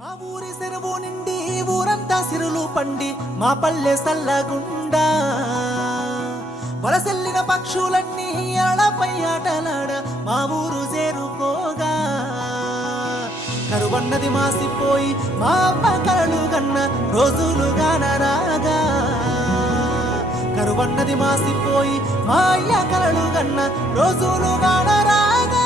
మా ఊరి చెరువు నిండి ఊరంతా సిరులు పండి మా పల్లె సల్లగుండా వలసెల్లిన పక్షులన్నీ అలపై ఆటలాడ మా ఊరు చేరుకోగా కరువన్నది మాసిపోయి మా అమ్మ కలలు గన్న రోజులుగాన రాగా కరువన్నది మాసిపోయి మా అయ్య కలలు గన్న రోజులుగాన రాగా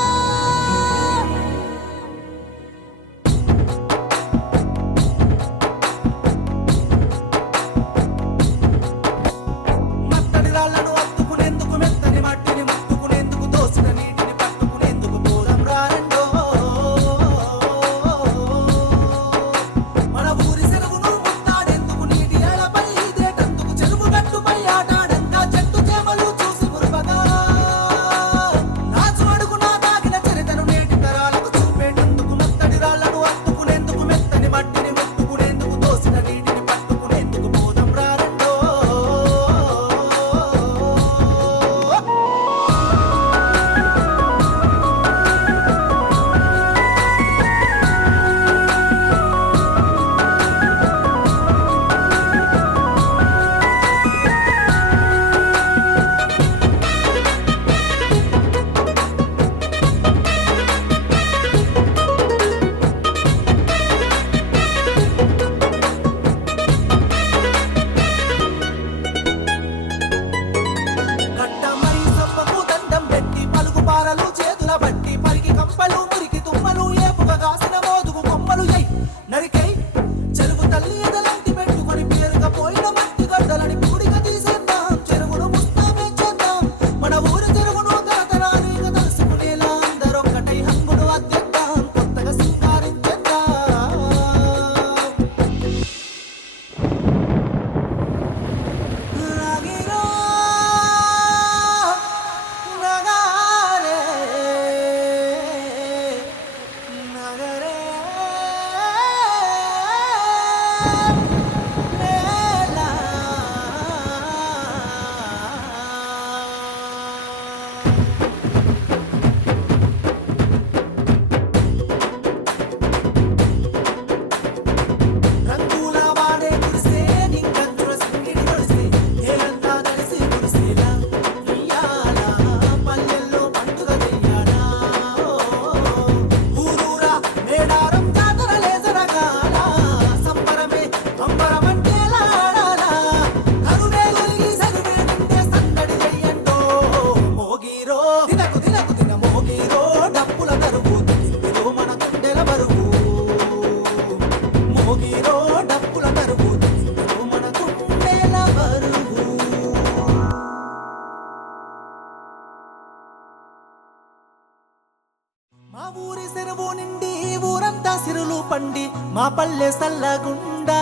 మా ఊరి చెరువు నిండి ఊరంతా సిరులు పండి మా పల్లె సల్లగుండా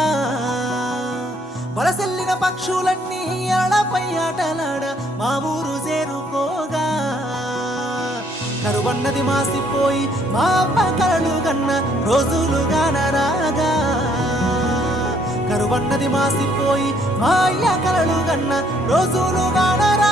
వలసెల్లిన పక్షులన్నీ అలపై ఆటలాడ మా ఊరు చేరుకోగా కరువన్నది మాసిపోయి మా అమ్మ కలలు గన్న రోజులుగాన రాగా కరువన్నది మాసిపోయి మా అయ్య కలలు గన్న రోజులుగాన